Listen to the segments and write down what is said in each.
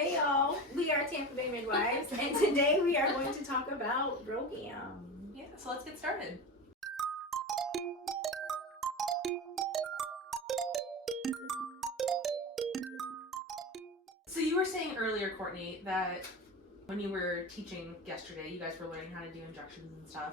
Hey y'all, we are Tampa Bay Midwives, and today we are going to talk about Rhogam. Yeah, so let's get started. So you were saying earlier, Courtney, that when you were teaching yesterday, you guys were learning how to do injections and stuff.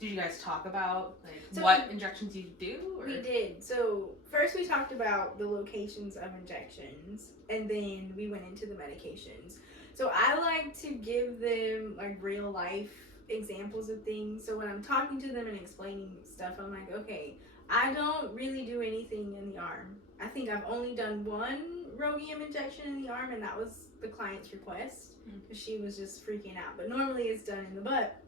Did you guys talk about what injections you do? Or? We did. So first we talked about the locations of injections, and then we went into the medications. So I like to give them like real life examples of things. So when I'm talking to them and explaining stuff, I'm like, okay, I don't really do anything in the arm. I think I've only done one Rhogam injection in the arm, and that was the client's request because she was just freaking out. But normally it's done in the butt,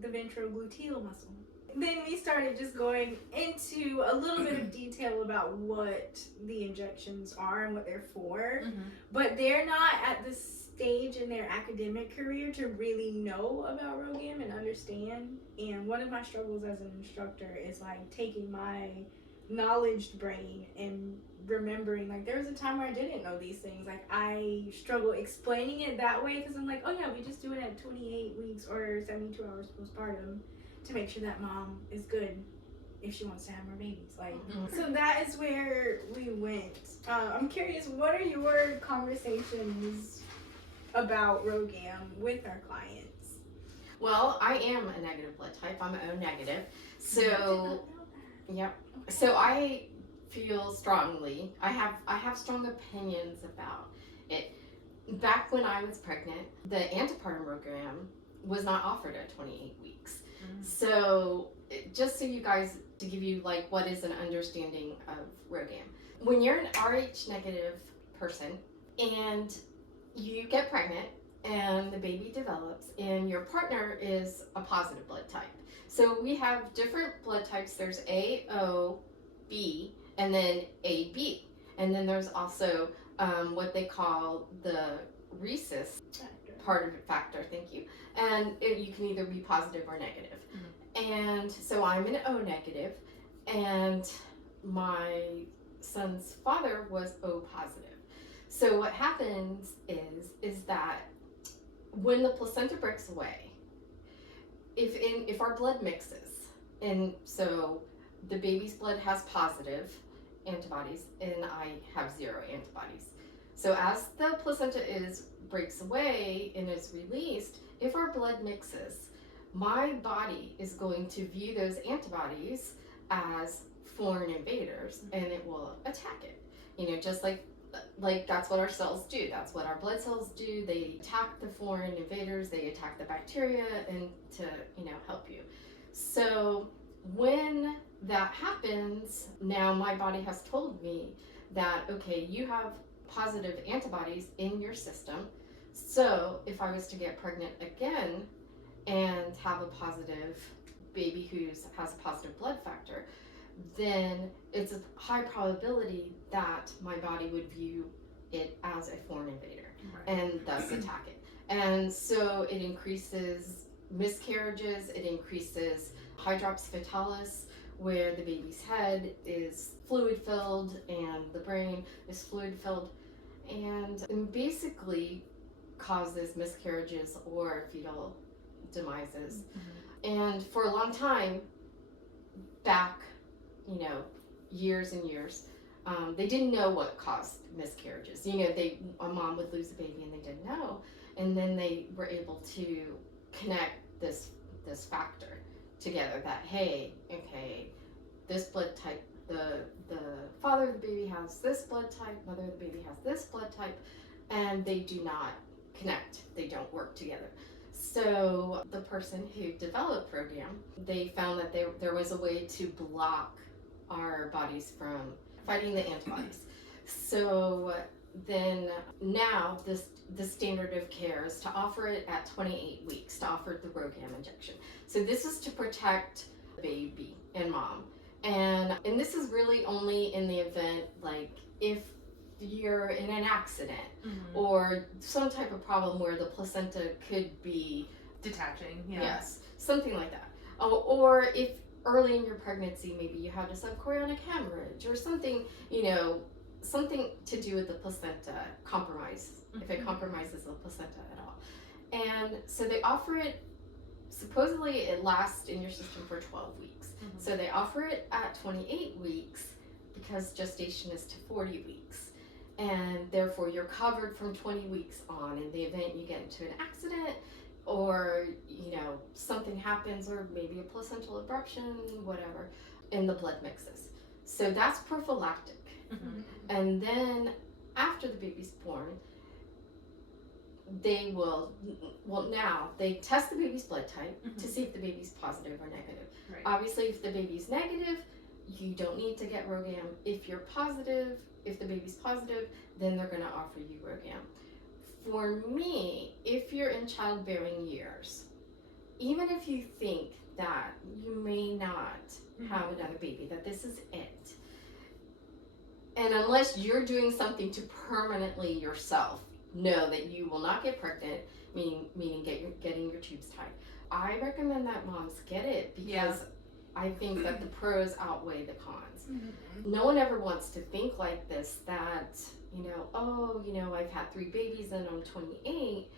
the ventrogluteal muscle. Then we started just going into a little bit of detail about what the injections are and what they're for, but they're not at the stage in their academic career to really know about Rhogam and understand. And one of my struggles as an instructor is like taking my knowledge brain and remembering, like, there was a time where I didn't know these things. Like, I struggle explaining it that way because I'm like, oh yeah, we just do it at 28 weeks or 72 hours postpartum to make sure that mom is good if she wants to have more babies. Like, so that is where we went. I'm curious, what are your conversations about Rhogam with our clients? Well, I am a negative blood type. I'm O negative. So, yep. So I feel strongly. I have strong opinions about it. Back when I was pregnant, the antepartum Rhogam was not offered at 28 weeks. So just so you guys, to give you like what is an understanding of Rhogam. When you're an Rh negative person and you get pregnant and the baby develops and your partner is a positive blood type. So we have different blood types. There's A, O, B, and then AB. And then there's also what they call the rhesus factor, thank you. And you can either be positive or negative. And so I'm an O negative, and my son's father was O positive. So what happens is that when the placenta breaks away, if our blood mixes, and so the baby's blood has positive antibodies and I have 0 antibodies. So as the placenta breaks away and is released, if our blood mixes, my body is going to view those antibodies as foreign invaders and it will attack it. You know, just like that's what our cells do. That's what our blood cells do. They attack the foreign invaders, they attack the bacteria and to, help you. So when that happens, now my body has told me that, okay, you have positive antibodies in your system. So if I was to get pregnant again and have a positive baby who has a positive blood factor, then it's a high probability that my body would view it as a foreign invader and thus attack it. And so it increases miscarriages, it increases hydrops fetalis, where the baby's head is fluid filled and the brain is fluid filled, and basically causes miscarriages or fetal demises. And for a long time back, years and years, they didn't know what caused miscarriages. A mom would lose a baby and they didn't know, and then they were able to connect this factor together that, hey, okay, this blood type, the father of the baby has this blood type, mother of the baby has this blood type, and they do not connect, they don't work together. So the person who developed Rhogam, they found that there was a way to block our bodies from fighting the antibodies. So then now the standard of care is to offer it at 28 weeks, to offer the Rhogam injection. So this is to protect the baby and mom. And this is really only in the event, like, if you're in an accident or some type of problem where the placenta could be detaching. Yes, something like that. Or if early in your pregnancy, maybe you had a subchorionic hemorrhage or something, something to do with the placenta compromise, if it compromises the placenta at all. And so they offer it, supposedly it lasts in your system for 12 weeks. So they offer it at 28 weeks because gestation is to 40 weeks. And therefore you're covered from 20 weeks on in the event you get into an accident or, you know, something happens, or maybe a placental abruption, whatever, and the blood mixes. So that's prophylactic. And then after the baby's born, they will, now they test the baby's blood type to see if the baby's positive or negative. Right. Obviously, if the baby's negative, you don't need to get Rhogam. If you're positive, if the baby's positive, then they're going to offer you Rhogam. For me, if you're in childbearing years, even if you think that you may not have another baby, that this is it, and unless you're doing something to permanently yourself know that you will not get pregnant, meaning getting your tubes tied, I recommend that moms get it, because I think that the pros outweigh the cons. No one ever wants to think like this, that, you know, oh, you know, I've had 3 babies and I'm 28,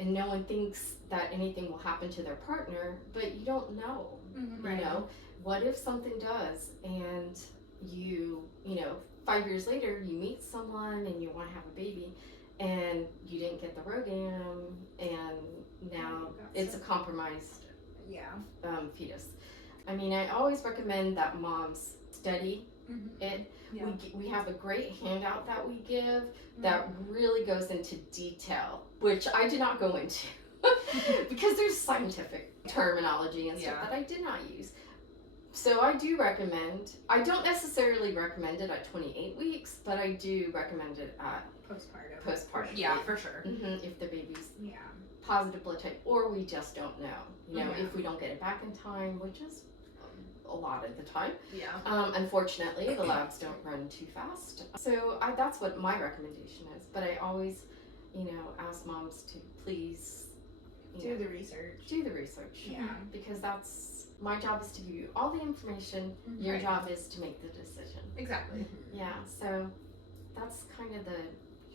and no one thinks that anything will happen to their partner, but you don't know. You know, what if something does, and you know, 5 years later you meet someone and you want to have a baby, and you didn't get the Rhogam, and now it's a compromised fetus. I mean, I always recommend that moms study it. We have a great handout that we give that really goes into detail, which I did not go into because there's scientific terminology and stuff that I did not use. So I do recommend, I don't necessarily recommend it at 28 weeks, but I do recommend it at postpartum. Yeah, for sure. If the baby's positive blood type, or we just don't know. You know, if we don't get it back in time, which is a lot of the time. Unfortunately, the labs don't run too fast. So that's what my recommendation is. But I always, you know, ask moms to please do the research. Do the research. Because that's, my job is to give you all the information. Your job is to make the decision. Exactly. Yeah, so that's kind of the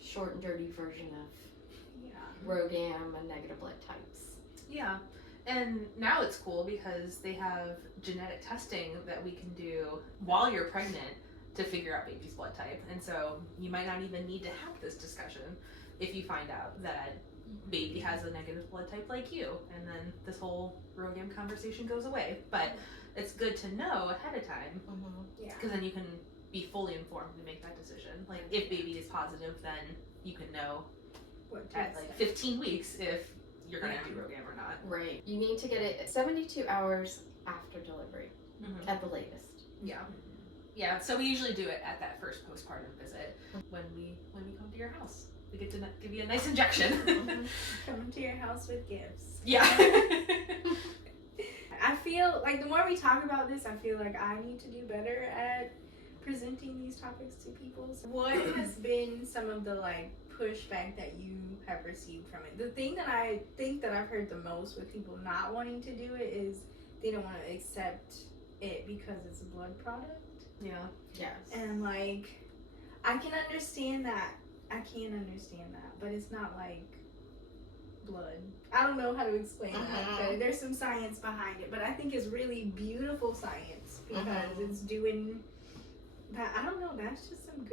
short and dirty version of Rhogam and negative blood types. Yeah. And now it's cool because they have genetic testing that we can do while you're pregnant to figure out baby's blood type. And so you might not even need to have this discussion if you find out that baby has a negative blood type like you. And then this whole Rhogam conversation goes away. But it's good to know ahead of time, because then you can be fully informed and make that decision. Like, if baby is positive, then you can know at like 15 weeks if you're going to do Rhogam or not. Right. You need to get it 72 hours after delivery at the latest. Yeah, so we usually do it at that first postpartum visit when we come to your house. We get to give you a nice injection. Come to your house with gifts. Yeah. I feel like the more we talk about this, I feel like I need to do better at presenting these topics to people. So what has been some of the pushback that you have received from it? The thing that I think that I've heard the most with people not wanting to do it is they don't want to accept it because it's a blood product. Yes. And I can understand that. But it's not like blood. I don't know how to explain that, but there's some science behind it. But I think it's really beautiful science because it's doing that. I don't know. That's just some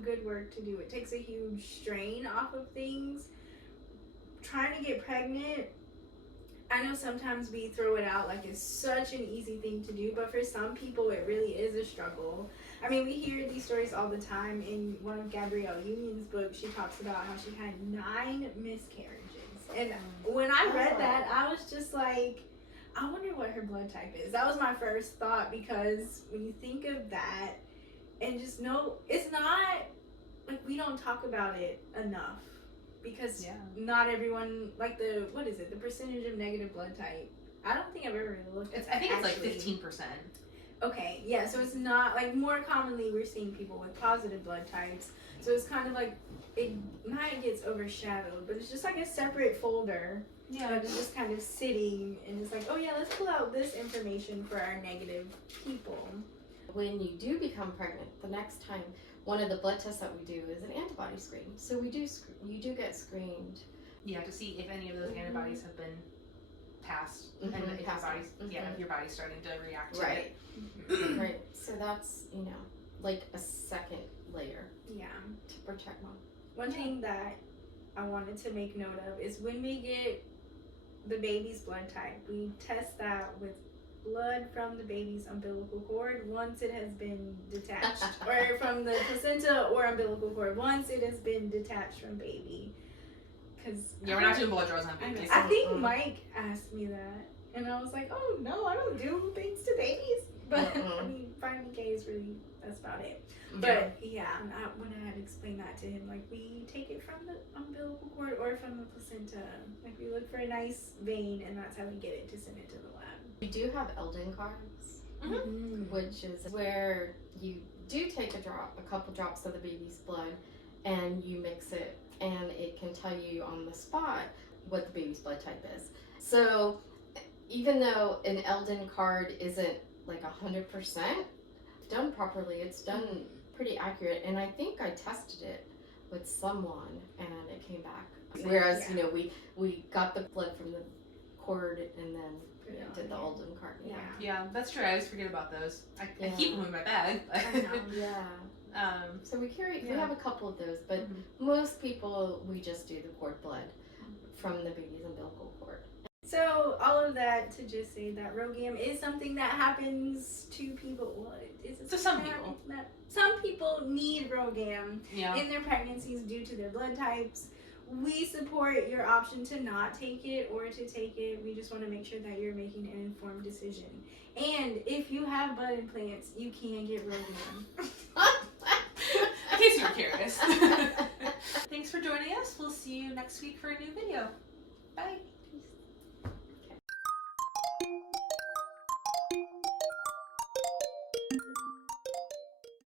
good work to do. It takes a huge strain off of things. Trying to get pregnant, I know sometimes we throw it out like it's such an easy thing to do, but for some people it really is a struggle. I mean, we hear these stories all the time. In one of Gabrielle Union's books, she talks about how she had 9 miscarriages. And when I read that, I was just like, I wonder what her blood type is. That was my first thought, because when you think of that, and just know, it's not, we don't talk about it enough. Because not everyone, the percentage of negative blood type, I don't think I've ever really looked at I think it's 15%. Okay, yeah, so it's not, more commonly we're seeing people with positive blood types, so it's kind of it might gets overshadowed, but it's just a separate folder that is just kind of sitting, and it's oh yeah, let's pull out this information for our negative people. When you do become pregnant, the next time, one of the blood tests that we do is an antibody screen. So you do get screened. Yeah, to see if any of those antibodies have been passed, and if Passed on. if your body's starting to react to Right. it. Right. So that's, like a second layer Yeah. to protect mom. One thing that I wanted to make note of is when we get the baby's blood type, we test that with blood from the baby's umbilical cord once it has been detached, or from the placenta or umbilical cord once it has been detached from baby. Because We're not doing blood draws on babies. I think Mike asked me that, and I was like, "Oh no, I don't do things to babies." But I mean, 5K is really, that's about it. But yeah, when I had to explain that to him, like, we take it from the umbilical cord or from the placenta. Like, we look for a nice vein, and that's how we get it to send it to the lab. We do have Eldon cards, Mm-hmm. which is where you do take a couple drops of the baby's blood, and you mix it, and it can tell you on the spot what the baby's blood type is. So even though an Eldon card isn't like 100% done properly, it's done pretty accurate, and I think I tested it with someone and it came back. Whereas we got the blood from the cord and then did the Eldon card. Yeah, that's true. I always forget about those. I keep them in my bag. I know. Yeah. So we have a couple of those, but most people, we just do the cord blood from the baby's umbilical cord. So all of that to just say that Rhogam is something that happens to people. Well, To some people. Some people need Rhogam Yeah. in their pregnancies due to their blood types. We support your option to not take it or to take it. We just want to make sure that you're making an informed decision. And if you have butt implants, you can get Rhogam. In case you're curious. Thanks for joining us. We'll see you next week for a new video. Bye.